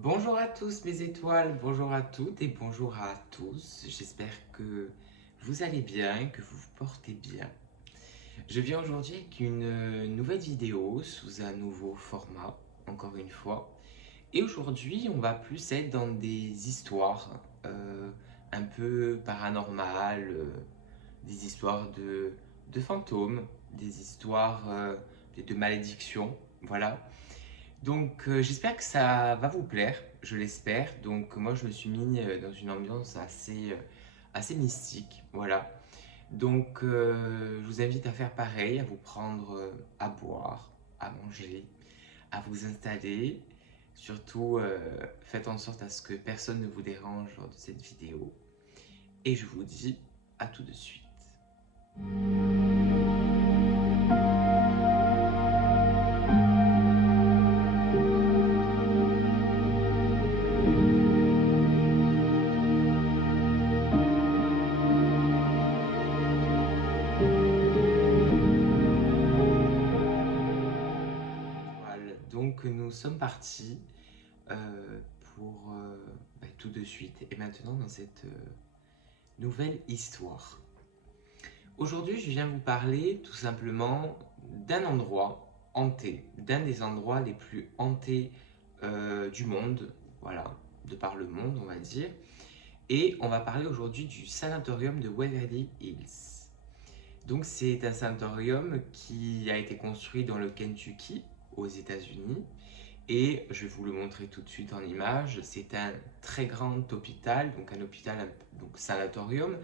Bonjour à tous mes étoiles, bonjour à toutes et bonjour à tous. J'espère que vous allez bien, que vous vous portez bien. Je viens aujourd'hui avec une nouvelle vidéo sous un nouveau format, encore une fois. Et aujourd'hui, on va plus être dans des histoires un peu paranormales, des histoires de fantômes, des histoires de malédictions, voilà. Donc j'espère que ça va vous plaire, je l'espère. Donc moi je me suis mis dans une ambiance assez mystique, voilà. Donc je vous invite à faire pareil, à vous prendre à boire, à manger, à vous installer. Surtout faites en sorte à ce que personne ne vous dérange lors de cette vidéo. Et je vous dis à tout de suite. Voilà, donc nous sommes partis euh, pour tout de suite et maintenant dans cette nouvelle histoire. Aujourd'hui, je viens vous parler tout simplement d'un endroit hanté, d'un des endroits les plus hantés du monde, voilà, de par le monde, on va dire. Et on va parler aujourd'hui du sanatorium de Waverly Hills. Donc, c'est un sanatorium qui a été construit dans le Kentucky, aux États-Unis. Et je vais vous le montrer tout de suite en image. C'est un très grand hôpital, donc un hôpital, donc sanatorium.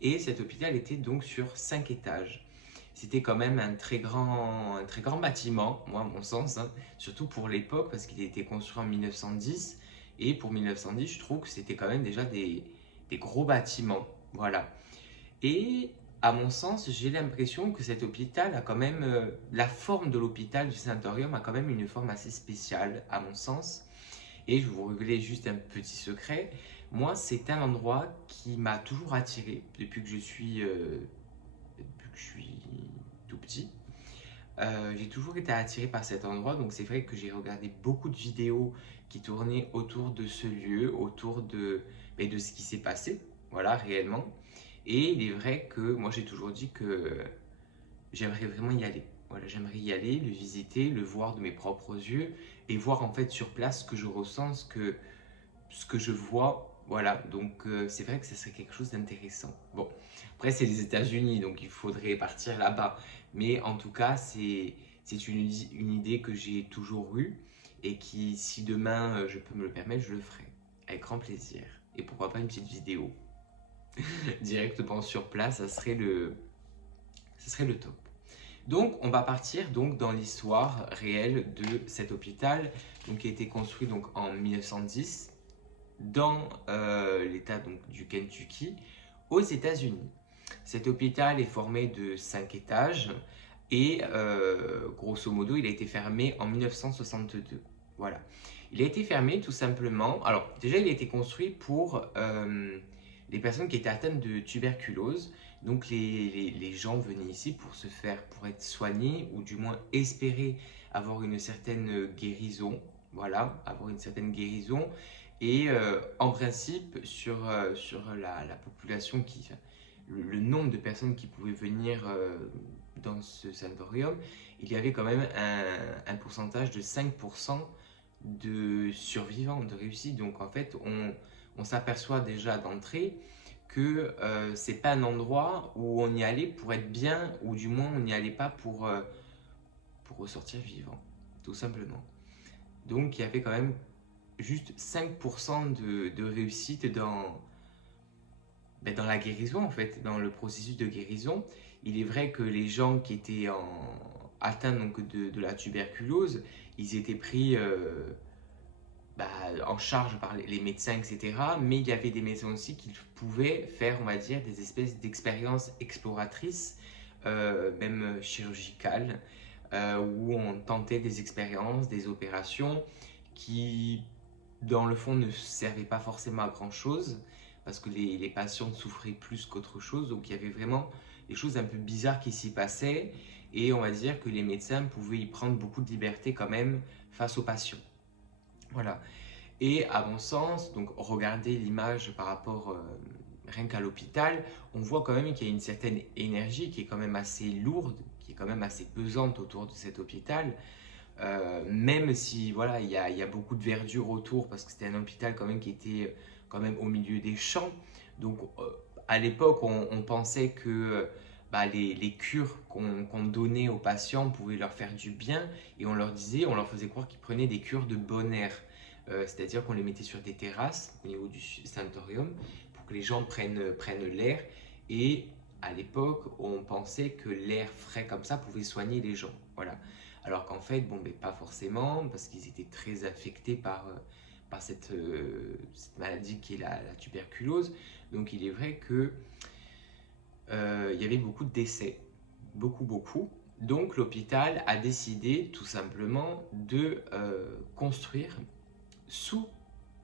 Et cet hôpital était donc sur 5 étages. C'était quand même un très grand bâtiment, moi à mon sens, hein, surtout pour l'époque, parce qu'il a été construit en 1910. Et pour 1910, je trouve que c'était quand même déjà des gros bâtiments. Voilà. Et à mon sens, j'ai l'impression que cet hôpital a quand même, la forme de l'hôpital du sanatorium a quand même une forme assez spéciale, à mon sens. Et je vais vous révéler juste un petit secret. Moi, c'est un endroit qui m'a toujours attiré depuis que je suis tout petit. J'ai toujours été attiré par cet endroit, donc c'est vrai que j'ai regardé beaucoup de vidéos qui tournaient autour de ce lieu, autour de ce qui s'est passé, voilà, réellement. Et il est vrai que moi j'ai toujours dit que j'aimerais vraiment y aller. Voilà, j'aimerais y aller, le visiter, le voir de mes propres yeux et voir en fait sur place ce que je ressens, ce que je vois. Voilà, donc c'est vrai que ce serait quelque chose d'intéressant. Bon, après c'est les États-Unis, donc il faudrait partir là-bas. Mais en tout cas, c'est une idée que j'ai toujours eue et qui, si demain je peux me le permettre, je le ferai avec grand plaisir. Et pourquoi pas une petite vidéo directement sur place, ça serait le top. Donc, on va partir donc dans l'histoire réelle de cet hôpital, donc qui a été construit donc en 1910 dans l'État donc du Kentucky aux États-Unis. Cet hôpital est formé de 5 étages et grosso modo, il a été fermé en 1962. Voilà. Il a été fermé tout simplement. Alors, déjà, il a été construit pour les personnes qui étaient atteintes de tuberculose. Donc, les gens venaient ici pour se faire, pour être soignés ou du moins espérer avoir une certaine guérison. Voilà, avoir une certaine guérison. Et en principe, sur la population le nombre de personnes qui pouvaient venir dans ce sanatorium, il y avait quand même un pourcentage de 5% de survivants, de réussite. Donc en fait, on s'aperçoit déjà d'entrée que c'est pas un endroit où on y allait pour être bien, ou du moins on n'y allait pas pour ressortir vivant, tout simplement. Donc il y avait quand même juste 5% de réussite dans la guérison, en fait, dans le processus de guérison. Il est vrai que les gens qui étaient atteints donc, de la tuberculose, ils étaient pris en charge par les médecins, etc. Mais il y avait des médecins aussi qui pouvaient faire, on va dire, des espèces d'expériences exploratrices, même chirurgicales, où on tentait des expériences, des opérations qui, dans le fond, ne servaient pas forcément à grand-chose, parce que les patients souffraient plus qu'autre chose. Donc il y avait vraiment des choses un peu bizarres qui s'y passaient, et on va dire que les médecins pouvaient y prendre beaucoup de liberté quand même face aux patients. Voilà. Et à mon sens, donc regardez l'image par rapport rien qu'à l'hôpital, on voit quand même qu'il y a une certaine énergie qui est quand même assez lourde, qui est quand même assez pesante autour de cet hôpital. Même si voilà, il y a beaucoup de verdure autour, parce que c'était un hôpital quand même qui était quand même au milieu des champs. Donc à l'époque, on pensait que bah, les cures qu'on donnait aux patients pouvaient leur faire du bien, et on leur disait, on leur faisait croire qu'ils prenaient des cures de bon air. C'est-à-dire qu'on les mettait sur des terrasses au niveau du sanatorium pour que les gens prennent l'air. Et à l'époque, on pensait que l'air frais comme ça pouvait soigner les gens. Voilà. Alors qu'en fait, bon, mais pas forcément, parce qu'ils étaient très affectés par cette maladie qui est la tuberculose. Donc il est vrai que il y avait beaucoup de décès, beaucoup. Donc l'hôpital a décidé tout simplement de construire sous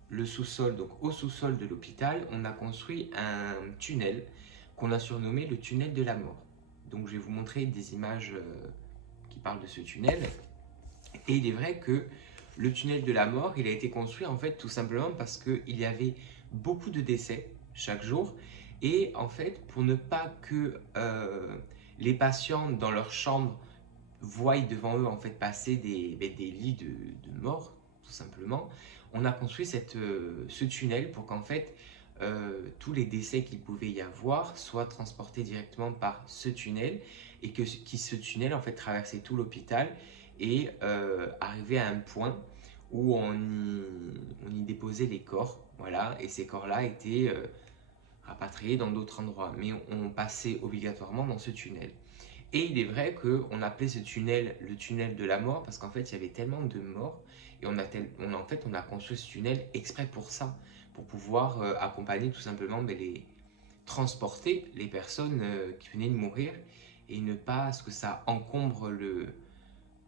le sous-sol, donc au sous-sol de l'hôpital, on a construit un tunnel qu'on a surnommé le tunnel de la mort. Donc je vais vous montrer des images qui parlent de ce tunnel. Et il est vrai que le tunnel de la mort, il a été construit en fait tout simplement parce qu'il y avait beaucoup de décès chaque jour. Et en fait, pour ne pas que les patients dans leur chambre voient devant eux en fait passer des lits de mort, tout simplement, on a construit ce tunnel pour qu'en fait tous les décès qu'il pouvait y avoir soient transportés directement par ce tunnel, et que ce tunnel en fait traversait tout l'hôpital et arrivait à un point où on y déposait les corps, voilà, et ces corps-là étaient rapatriés dans d'autres endroits, mais on passait obligatoirement dans ce tunnel. Et il est vrai qu'on appelait ce tunnel le tunnel de la mort parce qu'en fait il y avait tellement de morts, et on a construit ce tunnel exprès pour ça, pour pouvoir accompagner tout simplement transporter les personnes qui venaient de mourir, et ne pas ce que ça encombre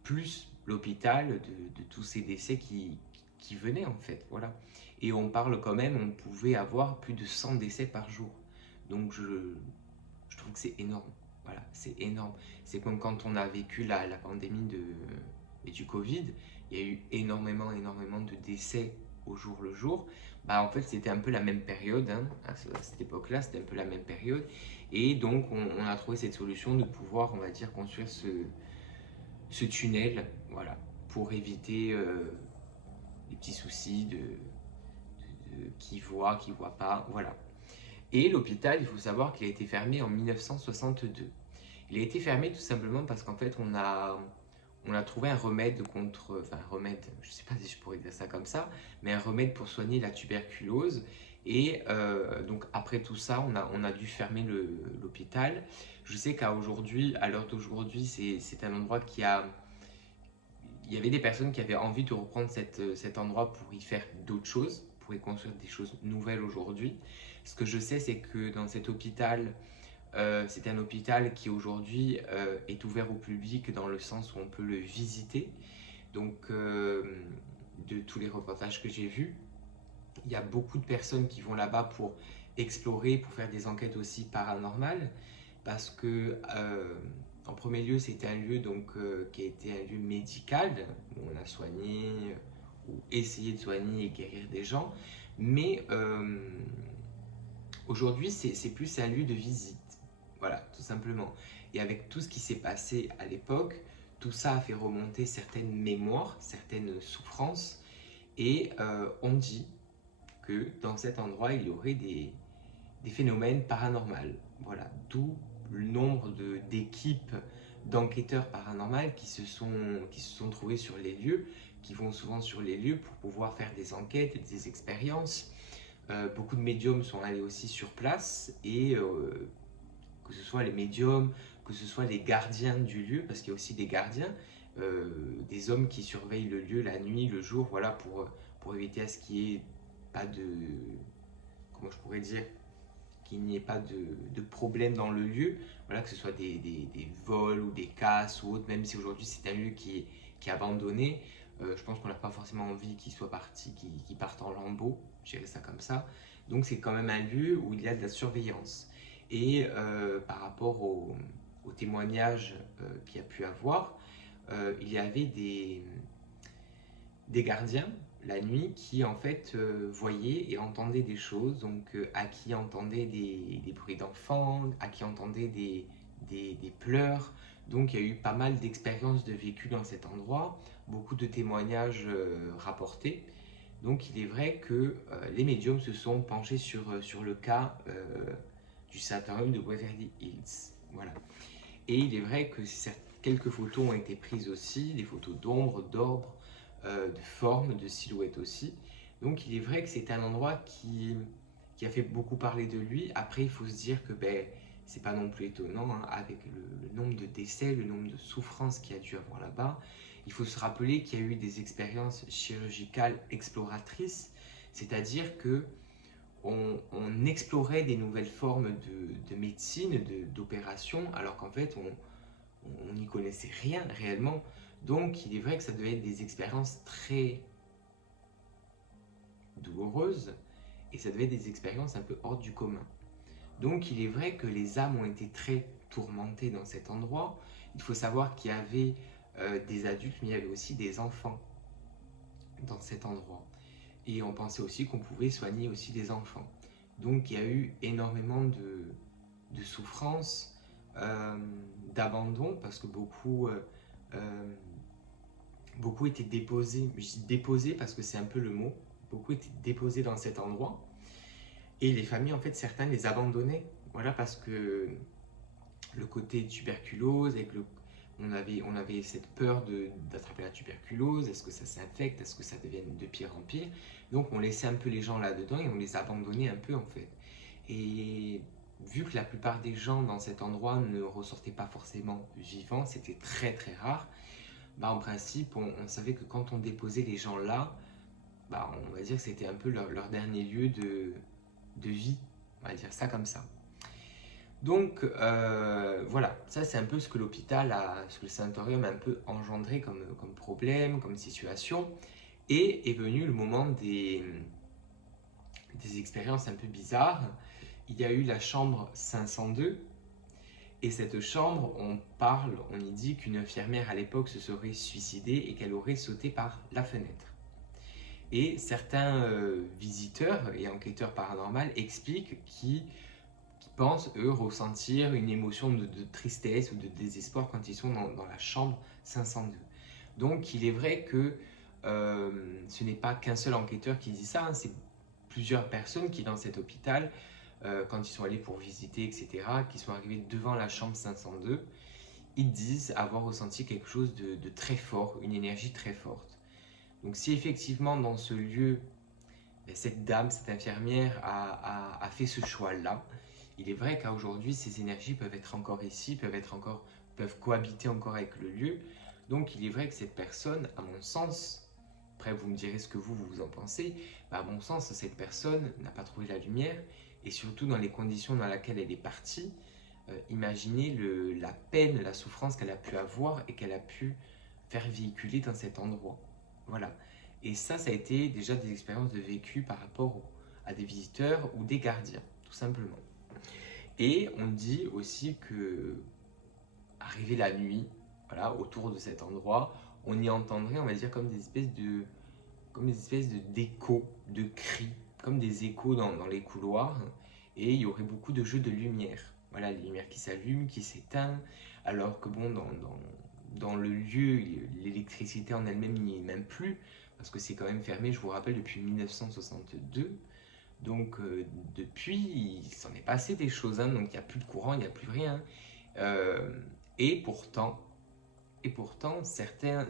plus l'hôpital de tous ces décès qui venaient en fait, voilà. Et on parle quand même, on pouvait avoir plus de 100 décès par jour. Donc je trouve que c'est énorme. Voilà, c'est énorme. C'est comme quand on a vécu la pandémie du Covid, il y a eu énormément de décès au jour le jour. Bah, en fait, c'était un peu la même période, hein, à cette époque-là, c'était un peu la même période. Et donc, on a trouvé cette solution de pouvoir, on va dire, construire ce tunnel, voilà, pour éviter les petits soucis de qui voit pas, voilà. Et l'hôpital, il faut savoir qu'il a été fermé en 1962. Il a été fermé tout simplement parce qu'en fait, on a trouvé un remède contre, enfin un remède, je ne sais pas si je pourrais dire ça comme ça, mais un remède pour soigner la tuberculose. Et donc après tout ça, on a dû fermer l'hôpital. Je sais qu'à aujourd'hui, à l'heure d'aujourd'hui, c'est un endroit il y avait des personnes qui avaient envie de reprendre cet endroit pour y faire d'autres choses, pour y construire des choses nouvelles aujourd'hui. Ce que je sais, c'est que dans cet hôpital, c'est un hôpital qui aujourd'hui est ouvert au public dans le sens où on peut le visiter. Donc, de tous les reportages que j'ai vus, il y a beaucoup de personnes qui vont là-bas pour explorer, pour faire des enquêtes aussi paranormales, parce que en premier lieu, c'était un lieu donc, qui a été un lieu médical, où on a soigné ou essayé de soigner et guérir des gens, mais aujourd'hui, c'est plus un lieu de visite. Voilà, tout simplement. Et avec tout ce qui s'est passé à l'époque, tout ça a fait remonter certaines mémoires, certaines souffrances. Et on dit que dans cet endroit, il y aurait des phénomènes paranormaux. Voilà, d'où le nombre d'équipes d'enquêteurs paranormaux qui se sont trouvés sur les lieux, qui vont souvent sur les lieux pour pouvoir faire des enquêtes et des expériences. Beaucoup de médiums sont allés aussi sur place, et que ce soit les médiums, que ce soit les gardiens du lieu, parce qu'il y a aussi des gardiens, des hommes qui surveillent le lieu la nuit, le jour, voilà, pour éviter à ce qu'il n'y ait pas de, comment je pourrais dire, qu'il n'y ait pas de problème dans le lieu, voilà, que ce soit des vols ou des casses ou autre, même si aujourd'hui c'est un lieu qui est abandonné. Je pense qu'on n'a pas forcément envie qu'il soit parti, qu'il parte en lambeaux, je dirais ça comme ça. Donc c'est quand même un lieu où il y a de la surveillance. Et par rapport aux témoignages qu'il y a pu avoir, il y avait des gardiens la nuit qui en fait voyait et entendait des choses, donc à qui entendait des bruits d'enfants, à qui entendait des pleurs. Donc il y a eu pas mal d'expériences de vécu dans cet endroit, beaucoup de témoignages rapportés. Donc il est vrai que les médiums se sont penchés sur le cas du sanatorium de Waverly Hills. Voilà. Et il est vrai que quelques photos ont été prises aussi, des photos d'ombre, d'orbre, de forme, de silhouette aussi. Donc il est vrai que c'est un endroit qui a fait beaucoup parler de lui. Après, il faut se dire que c'est pas non plus étonnant, hein, avec le nombre de décès, le nombre de souffrances qu'il y a dû avoir là-bas. Il faut se rappeler qu'il y a eu des expériences chirurgicales exploratrices, c'est-à-dire que on explorait des nouvelles formes de médecine, d'opération, alors qu'en fait, on n'y connaissait rien réellement. Donc, il est vrai que ça devait être des expériences très douloureuses et ça devait être des expériences un peu hors du commun. Donc, il est vrai que les âmes ont été très tourmentées dans cet endroit. Il faut savoir qu'il y avait des adultes, mais il y avait aussi des enfants dans cet endroit. Et on pensait aussi qu'on pouvait soigner aussi des enfants. Donc, il y a eu énormément de souffrances, d'abandon, parce que beaucoup étaient déposés. Je dis déposés parce que c'est un peu le mot. Beaucoup étaient déposés dans cet endroit. Et les familles, en fait, certains les abandonnaient. Voilà, parce que le côté tuberculose, on avait cette peur d'attraper la tuberculose. Est-ce que ça s'infecte? Est-ce que ça devient de pire en pire? Donc, on laissait un peu les gens là-dedans et on les abandonnait un peu, en fait. Et vu que la plupart des gens dans cet endroit ne ressortaient pas forcément vivants, c'était très très rare, en principe, on savait que quand on déposait les gens là, on va dire que c'était un peu leur dernier lieu de vie, on va dire ça comme ça. Donc voilà, ça c'est un peu ce que ce que le sanatorium a un peu engendré comme problème, comme situation. Et est venu le moment des expériences un peu bizarres. Il y a eu la chambre 502. Et cette chambre, on y dit qu'une infirmière à l'époque se serait suicidée et qu'elle aurait sauté par la fenêtre. Et certains visiteurs et enquêteurs paranormaux expliquent qu'ils pensent, eux, ressentir une émotion de tristesse ou de désespoir quand ils sont dans la chambre 502. Donc il est vrai que ce n'est pas qu'un seul enquêteur qui dit ça, hein, c'est plusieurs personnes qui, dans cet hôpital, quand ils sont allés pour visiter, etc., qui sont arrivés devant la chambre 502, ils disent avoir ressenti quelque chose de très fort, une énergie très forte. Donc si effectivement dans ce lieu, cette dame, cette infirmière a fait ce choix-là, il est vrai qu'à aujourd'hui, ces énergies peuvent être encore ici, peuvent cohabiter encore avec le lieu. Donc il est vrai que cette personne, à mon sens, après vous me direz ce que vous en pensez, à mon sens, cette personne n'a pas trouvé la lumière, et surtout dans les conditions dans lesquelles elle est partie, imaginez la peine, la souffrance qu'elle a pu avoir et qu'elle a pu faire véhiculer dans cet endroit. Voilà. Et ça a été déjà des expériences de vécu par rapport à des visiteurs ou des gardiens, tout simplement. Et on dit aussi que, arrivé la nuit, voilà, autour de cet endroit, on y entendrait, on va dire, comme des espèces d'échos, de cris, comme des échos dans les couloirs. Et il y aurait beaucoup de jeux de lumière. Voilà, les lumières qui s'allument, qui s'éteignent, alors que bon, dans le lieu, l'électricité en elle-même n'y est même plus, parce que c'est quand même fermé, je vous rappelle, depuis 1962. Donc depuis, il s'en est passé des choses, hein, donc il n'y a plus de courant, il n'y a plus rien. Euh, et pourtant, certains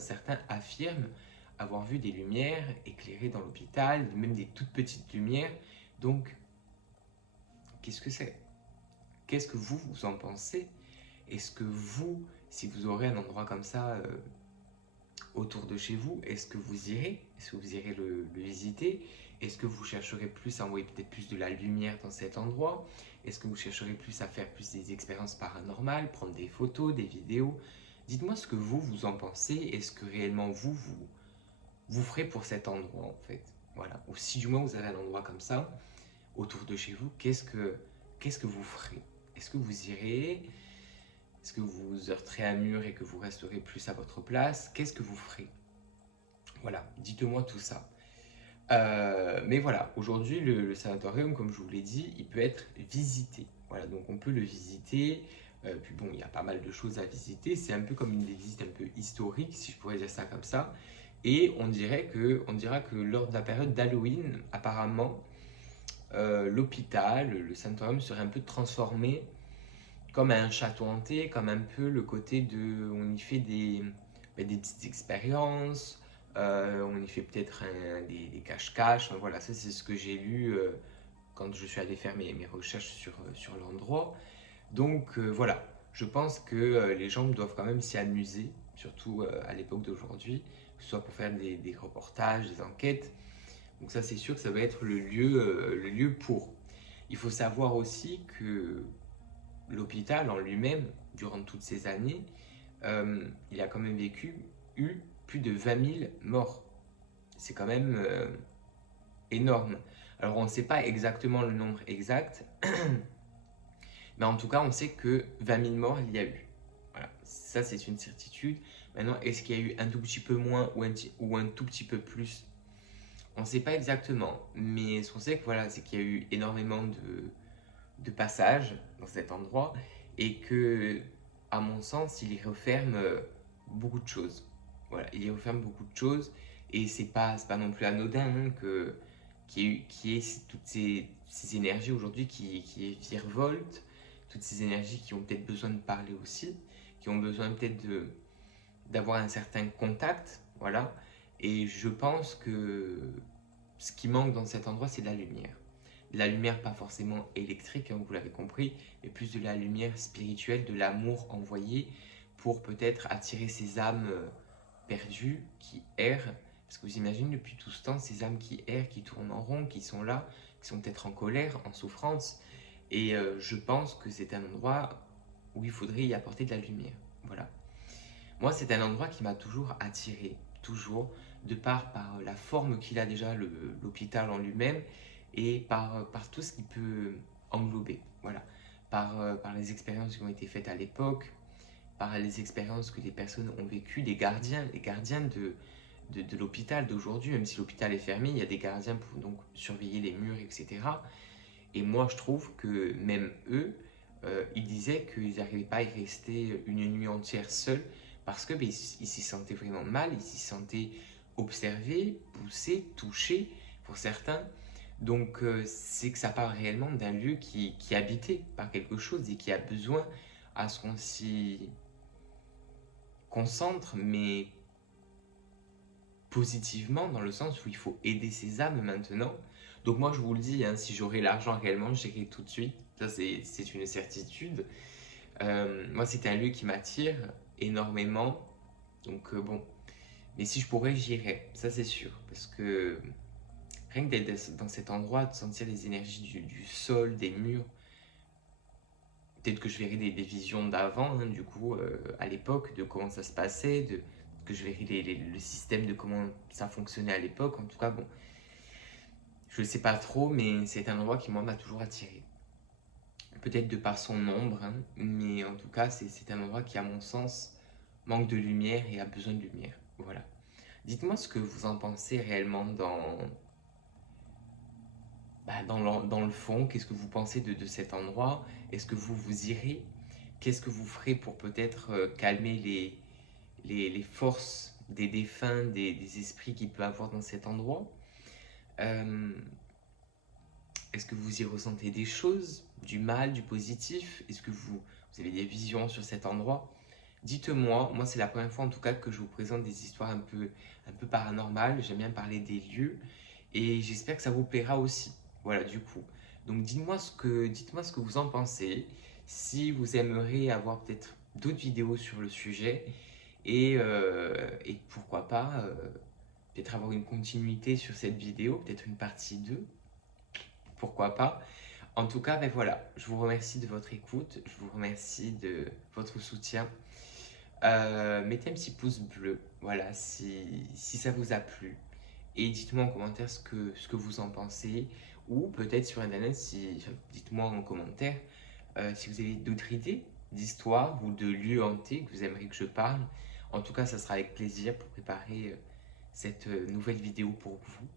affirment avoir vu des lumières éclairées dans l'hôpital, même des toutes petites lumières. Donc, qu'est-ce que c'est? Qu'est-ce que vous en pensez? Est-ce que vous, si vous aurez un endroit comme ça autour de chez vous, est-ce que vous irez? Est-ce que vous irez le visiter? Est-ce que vous chercherez plus à envoyer peut-être plus de la lumière dans cet endroit? Est-ce que vous chercherez plus à faire plus des expériences paranormales, prendre des photos, des vidéos? Dites-moi ce que vous en pensez. Est-ce que réellement vous ferez pour cet endroit en fait? Voilà. Ou si du moins vous avez un endroit comme ça autour de chez vous, qu'est-ce que vous ferez? Est-ce que vous irez? Est-ce que vous vous heurterez à un mur et que vous resterez plus à votre place? Qu'est-ce que vous ferez? Voilà, dites-moi tout ça. Mais voilà, aujourd'hui, le sanatorium, comme je vous l'ai dit, il peut être visité. Voilà, donc on peut le visiter. Puis bon, il y a pas mal de choses à visiter. C'est un peu comme une visite un peu historique, si je pourrais dire ça comme ça. Et on dira que lors de la période d'Halloween, apparemment, l'hôpital, le sanatorium serait un peu transformé comme un château hanté, comme un peu le côté de... On y fait des petites expériences, on y fait peut-être des cache-cache. Enfin, voilà, ça c'est ce que j'ai lu quand je suis allé faire mes recherches sur l'endroit. Donc voilà, je pense que les gens doivent quand même s'y amuser, surtout à l'époque d'aujourd'hui, que ce soit pour faire des reportages, des enquêtes. Donc ça c'est sûr que ça va être le lieu pour. Il faut savoir aussi que l'hôpital en lui-même, durant toutes ces années, il a quand même eu plus de 20 000 morts. C'est quand même énorme. Alors on ne sait pas exactement le nombre exact, mais en tout cas on sait que 20 000 morts il y a eu. Voilà, ça c'est une certitude. Maintenant, est-ce qu'il y a eu un tout petit peu moins ou un tout petit peu plus? On ne sait pas exactement, mais ce qu'on sait, voilà, c'est qu'il y a eu énormément de passages dans cet endroit et que, à mon sens, il y referme beaucoup de choses. Voilà, il y referme beaucoup de choses et c'est pas non plus anodin qu'il y ait toutes ces énergies aujourd'hui qui virevoltent, toutes ces énergies qui ont peut-être besoin de parler aussi, qui ont besoin peut-être d'avoir un certain contact, voilà. Et je pense que ce qui manque dans cet endroit, c'est de la lumière. De la lumière pas forcément électrique, hein, vous l'avez compris, mais plus de la lumière spirituelle, de l'amour envoyé pour peut-être attirer ces âmes perdues qui errent. Parce que vous imaginez depuis tout ce temps, ces âmes qui errent, qui tournent en rond, qui sont là, qui sont peut-être en colère, en souffrance. Et je pense que c'est un endroit où il faudrait y apporter de la lumière. Voilà. Moi, c'est un endroit qui m'a toujours attiré, toujours, par la forme qu'il a déjà, l'hôpital en lui-même, et par tout ce qu'il peut englober. Voilà. Par les expériences qui ont été faites à l'époque, par les expériences que les personnes ont vécues, les gardiens de l'hôpital d'aujourd'hui, même si l'hôpital est fermé, il y a des gardiens pour donc surveiller les murs, etc. Et moi, je trouve que même eux, ils disaient qu'ils n'arrivaient pas à y rester une nuit entière seuls parce que ils s'y sentaient vraiment mal, ils s'y sentaient observés, poussés, touchés pour certains. Donc, c'est que ça part réellement d'un lieu qui est habité par quelque chose et qui a besoin à ce qu'on s'y concentre, mais positivement, dans le sens où il faut aider ces âmes maintenant. Donc moi, je vous le dis, hein, si j'aurais l'argent réellement, j'irais tout de suite. Ça, c'est une certitude. Moi, c'est un lieu qui m'attire énormément. Donc bon, mais si je pourrais, j'irais. Ça, c'est sûr. Parce que rien que d'être dans cet endroit, de sentir les énergies du sol, des murs, peut-être que je verrai des visions d'avant, hein, du coup, à l'époque, de comment ça se passait, que je verrai le système de comment ça fonctionnait à l'époque. En tout cas, bon, je ne sais pas trop, mais c'est un endroit qui, moi, m'a toujours attiré. Peut-être de par son nombre, hein, mais en tout cas, c'est un endroit qui, à mon sens, manque de lumière et a besoin de lumière. Voilà. Dites-moi ce que vous en pensez réellement dans le fond. Qu'est-ce que vous pensez de cet endroit? Est-ce que vous irez? Qu'est-ce que vous ferez pour peut-être calmer les forces des défunts, des esprits qu'il peut avoir dans cet endroit? Euh, Est-ce que vous y ressentez des choses, du mal, du positif? Est-ce que vous avez des visions sur cet endroit? Dites-moi, moi c'est la première fois en tout cas que je vous présente des histoires un peu paranormales. J'aime bien parler des lieux et j'espère que ça vous plaira aussi. Voilà, du coup. Donc dites-moi ce que vous en pensez. Si vous aimeriez avoir peut-être d'autres vidéos sur le sujet et pourquoi pas peut-être avoir une continuité sur cette vidéo, peut-être une partie 2, pourquoi pas. En tout cas, ben voilà, je vous remercie de votre écoute, je vous remercie de votre soutien. Mettez un petit pouce bleu, voilà, si ça vous a plu. Et dites-moi en commentaire ce que vous en pensez. Ou peut-être sur Internet, dites-moi en commentaire si vous avez d'autres idées d'histoires ou de lieux hantés que vous aimeriez que je parle. En tout cas, ça sera avec plaisir pour préparer cette nouvelle vidéo pour vous.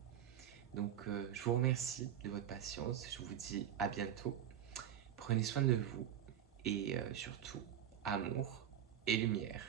Donc, je vous remercie de votre patience. Je vous dis à bientôt. Prenez soin de vous et surtout, amour et lumière.